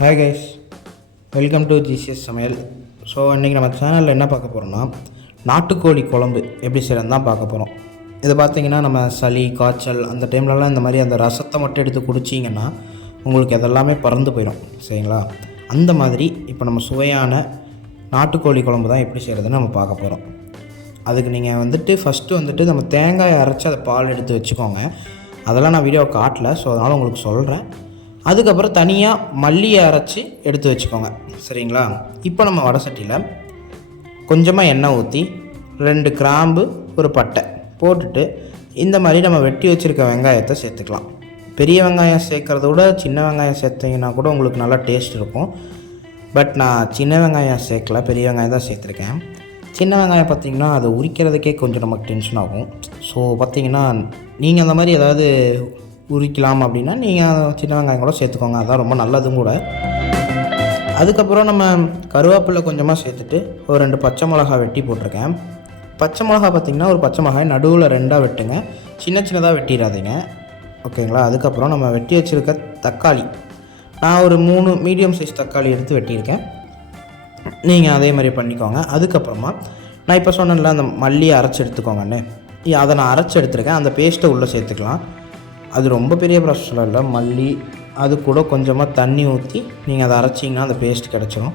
Hi guys, welcome to GCS சமையல். So இன்றைக்கி நம்ம சேனலில் என்ன பார்க்க போகிறோம்னா, நாட்டுக்கோழி குழம்பு எப்படி செய்யறதுன்னு தான் பார்க்க போகிறோம். இது பார்த்திங்கன்னா நம்ம சளி காய்ச்சல் அந்த டைம்லலாம் இந்த மாதிரி அந்த ரசத்தை மட்டும் எடுத்து குடிச்சிங்கன்னா உங்களுக்கு எதெல்லாமே பறந்து போயிடும், சரிங்களா? அந்த மாதிரி இப்போ நம்ம சுவையான நாட்டுக்கோழி குழம்பு தான் எப்படி செய்கிறதுன்னு நம்ம பார்க்க போகிறோம். அதுக்கு நீங்கள் ஃபஸ்ட்டு நம்ம தேங்காயை அரைச்சி அதை பால் எடுத்து வச்சுக்கோங்க. அதெல்லாம் நான் வீடியோ காட்டல, ஸோ அதனால் உங்களுக்கு சொல்கிறேன். அதுக்கப்புறம் தனியாக மல்லியை அரைச்சி எடுத்து வச்சுக்கோங்க, சரிங்களா? இப்போ நம்ம வடை சட்டியில் கொஞ்சமாக எண்ணெய் ஊற்றி 2 கிராம்பு ஒரு பட்டை போட்டுட்டு இந்த மாதிரி நம்ம வெட்டி வச்சுருக்க வெங்காயத்தை சேர்த்துக்கலாம். பெரிய வெங்காயம் சேர்க்குறத விட சின்ன வெங்காயம் சேர்த்திங்கன்னா கூட உங்களுக்கு நல்லா டேஸ்ட் இருக்கும். பட் நான் சின்ன வெங்காயம் சேர்க்கல, பெரிய வெங்காயம் தான் சேர்த்துருக்கேன். சின்ன வெங்காயம் பார்த்திங்கன்னா அது உரிக்கிறதுக்கே கொஞ்சம் நமக்கு டென்ஷன் ஆகும். ஸோ பார்த்திங்கன்னா நீங்கள் அந்த மாதிரி ஏதாவது உரிக்கலாம் அப்படின்னா நீங்கள் சின்ன வெங்காயம் கூட சேர்த்துக்கோங்க, அதுதான் ரொம்ப நல்லதும் கூட. அதுக்கப்புறம் நம்ம கருவேப்பிலை கொஞ்சமாக சேர்த்துட்டு ஒரு 2 பச்சை மிளகா வெட்டி போட்டிருக்கேன். பச்சை மிளகா பார்த்திங்கன்னா ஒரு பச்சை மிளகாய் நடுவில் 2ஆக வெட்டுங்க, சின்ன சின்னதாக வெட்டிடாதீங்க, ஓகேங்களா? அதுக்கப்புறம் நம்ம வெட்டி வச்சுருக்க தக்காளி, நான் ஒரு 3 மீடியம் சைஸ் தக்காளி எடுத்து வெட்டியிருக்கேன். நீங்கள் அதே மாதிரி பண்ணிக்கோங்க. அதுக்கப்புறமா நான் இப்போ சொன்னேன்ல அந்த மல்லியை அரைச்சி எடுத்துக்கோங்கன்னு, அதை நான் அரைச்சி எடுத்துருக்கேன். அந்த பேஸ்ட்டை உள்ளே சேர்த்துக்கலாம். அது ரொம்ப பெரிய ப்ராசஸில் இல்லை. மல்லி அது கூட கொஞ்சமாக தண்ணி ஊற்றி நீங்கள் அதை அரைச்சிங்கன்னா அந்த பேஸ்ட் கிடச்சிரும்.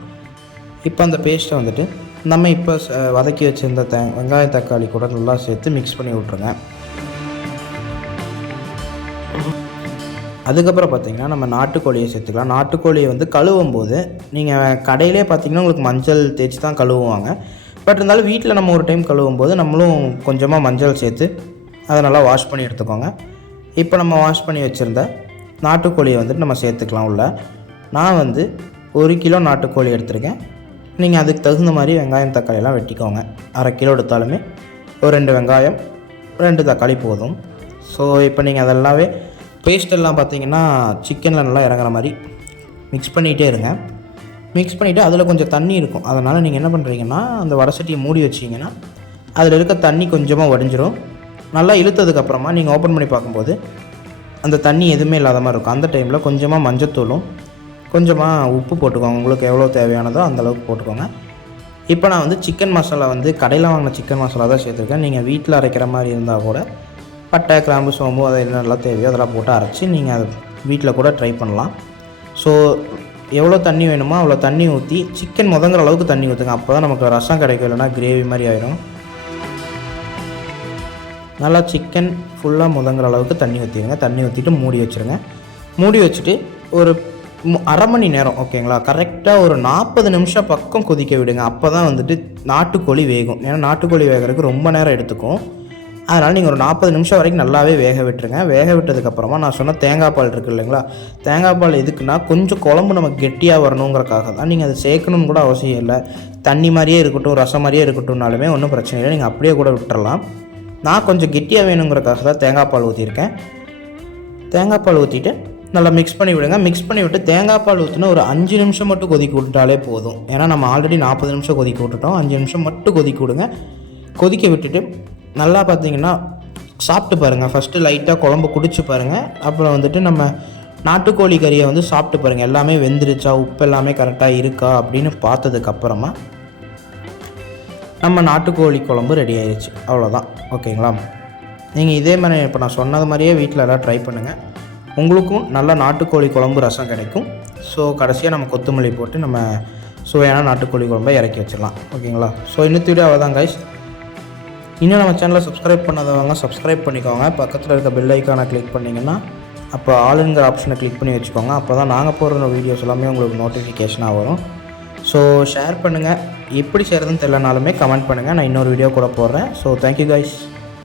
இப்போ அந்த பேஸ்ட்டை நம்ம இப்போ வதக்கி வச்சுருந்த வெங்காயம் தக்காளி கூட நல்லா சேர்த்து மிக்ஸ் பண்ணி விட்ருங்க. அதுக்கப்புறம் பார்த்திங்கன்னா நம்ம நாட்டுக்கோழியை சேர்த்துக்கலாம். நாட்டுக்கோழியை கழுவும் போது நீங்கள் கடையிலே பார்த்திங்கன்னா உங்களுக்கு மஞ்சள் தேய்ச்சி தான் கழுவுவாங்க. பட் இருந்தாலும் வீட்டில் நம்ம ஒரு டைம் கழுவும் போது நம்மளும் கொஞ்சமாக மஞ்சள் சேர்த்து அதை நல்லா வாஷ் பண்ணி எடுத்துக்கோங்க. இப்போ நம்ம வாஷ் பண்ணி வச்சுருந்த நாட்டுக்கோழியை நம்ம சேர்த்துக்கலாம் உள்ள. நான் 1 கிலோ நாட்டுக்கோழி எடுத்திருக்கேன். நீங்கள் அதுக்கு தகுந்த மாதிரி வெங்காயம் தக்காளியெல்லாம் வெட்டிக்கோங்க. அரை கிலோ எடுத்தாலுமே ஒரு 2 வெங்காயம் 2 தக்காளி போதும். ஸோ இப்போ நீங்கள் அதெல்லாமே பேஸ்டெல்லாம் பார்த்திங்கன்னா சிக்கனில் நல்லா இறங்குற மாதிரி மிக்ஸ் பண்ணிகிட்டே இருங்க. மிக்ஸ் பண்ணிவிட்டு அதில் கொஞ்சம் தண்ணி இருக்கும். அதனால் நீங்கள் என்ன பண்ணுறீங்கன்னா அந்த வடை சட்டியை மூடி வச்சிங்கன்னா அதில் இருக்க தண்ணி கொஞ்சமாக வடிஞ்சிரும். நல்லா இழுத்ததுக்கப்புறமா நீங்கள் ஓப்பன் பண்ணி பார்க்கும்போது அந்த தண்ணி எதுவுமே இல்லாத மாதிரி இருக்கும். அந்த டைமில் கொஞ்சமாக மஞ்சத்தூளும் கொஞ்சமாக உப்பு போட்டுக்கோங்க. உங்களுக்கு எவ்வளோ தேவையானதோ அந்தளவுக்கு போட்டுக்கோங்க. இப்போ நான் சிக்கன் மசாலா கடையில் வாங்கின சிக்கன் மசாலா தான் சேர்த்துருக்கேன். நீங்கள் வீட்டில் அரைக்கிற மாதிரி இருந்தால் கூட பட்டை கிராம்பு சோம்பு அதை என்னெல்லாம் தேவையோ அதெல்லாம் போட்டு அரைச்சி நீங்கள் அதை வீட்டில் கூட ட்ரை பண்ணலாம். ஸோ எவ்வளோ தண்ணி வேணுமோ அவ்வளோ தண்ணி ஊற்றி சிக்கன் முதங்குற அளவுக்கு தண்ணி ஊற்றுங்க. அப்போ தான் நமக்கு ரசம் கிடைக்கும், இல்லைனா கிரேவி மாதிரி ஆயிடும். நல்லா சிக்கன் ஃபுல்லாக முதங்குற அளவுக்கு தண்ணி ஊற்றிடுங்க. தண்ணி ஊற்றிட்டு மூடி வச்சுருங்க. மூடி வச்சுட்டு ஒரு அரை மணி நேரம், ஓகேங்களா, கரெக்டாக ஒரு 40 நிமிஷம் பக்கம் கொதிக்க விடுங்க. அப்போ தான் நாட்டுக்கோழி வேகும். ஏன்னா நாட்டுக்கோழி வேகிறதுக்கு ரொம்ப நேரம் எடுத்துக்கும். அதனால் நீங்கள் ஒரு 40 நிமிஷம் வரைக்கும் நல்லாவே வேக விட்டுருங்க. வேக விட்டதுக்கப்புறமா நான் சொன்ன தேங்காய் பால் இருக்குது இல்லைங்களா, தேங்காய் பால் எதுக்குன்னா கொஞ்சம் குழம்பு நமக்கு கெட்டியாக வரணுங்கிறக்காக தான். நீங்கள் அதை சேர்க்கணும்னு கூட அவசியம் இல்லை. தண்ணி மாதிரியே இருக்கட்டும், ரசம் மாதிரியே இருக்கட்டும்னாலுமே ஒன்றும் பிரச்சனை இல்லை, நீங்கள் அப்படியே கூட விட்டுறலாம். நான் கொஞ்சம் கெட்டியாக வேணுங்கிறக்காக தான் தேங்காய் பால் ஊற்றிருக்கேன். தேங்காய் பால் ஊற்றிட்டு நல்லா மிக்ஸ் பண்ணி விடுங்க. மிக்ஸ் பண்ணி விட்டு தேங்காய் பால் ஊற்றினா ஒரு 5 நிமிஷம் மட்டும் கொதிக்க விட்டுட்டாலே போதும். ஏன்னா நம்ம ஆல்ரெடி 40 நிமிஷம் கொதிக்க விட்டுட்டோம். 5 நிமிஷம் மட்டும் கொதிக்க விடுங்க. கொதிக்க விட்டுட்டு நல்லா பார்த்திங்கன்னா சாப்பிட்டு பாருங்கள். ஃபஸ்ட்டு லைட்டாக குழம்பு குடிச்சு பாருங்கள். அப்புறம் நம்ம நாட்டுக்கோழி கறியை சாப்பிட்டு பாருங்கள். எல்லாமே வெந்துருச்சா, உப்பு எல்லாமே கரெக்டாக இருக்கா அப்படின்னு பார்த்ததுக்கப்புறமா நம்ம நாட்டுக்கோழி குழம்பு ரெடி ஆயிடுச்சு. அவ்வளோதான், ஓகேங்களா? நீங்கள் இதே மாதிரி இப்போ நான் சொன்னது மாதிரியே வீட்டில் எல்லாம் ட்ரை பண்ணுங்கள். உங்களுக்கும் நல்ல நாட்டுக்கோழி குழம்பு ரசம் கிடைக்கும். ஸோ கடைசியாக நம்ம கொத்தமல்லி போட்டு நம்ம சுவையான நாட்டுக்கோழி குழம்பை இறக்கி வச்சிடலாம், ஓகேங்களா? ஸோ இன்னும் வீடியோ அவ்வளோதான் கைஸ். இன்னும் நம்ம சேனலை சப்ஸ்கிரைப் பண்ணாதவங்க சப்ஸ்கிரைப் பண்ணிக்கோங்க. பக்கத்தில் இருக்க பெல் ஐக்கானை கிளிக் பண்ணிங்கன்னா அப்போ ஆளுங்கிற ஆப்ஷனை கிளிக் பண்ணி வச்சுக்கோங்க. அப்போ தான் நாங்கள் போடுற வீடியோஸ் எல்லாமே உங்களுக்கு நோட்டிஃபிகேஷனாக வரும். ஸோ ஷேர் பண்ணுங்கள். எப்படி செய்கிறதுன்னு தெரியலனாலுமே கமெண்ட் பண்ணுங்கள். நான் இன்னொரு வீடியோ கூட போடுறேன். So thank you guys.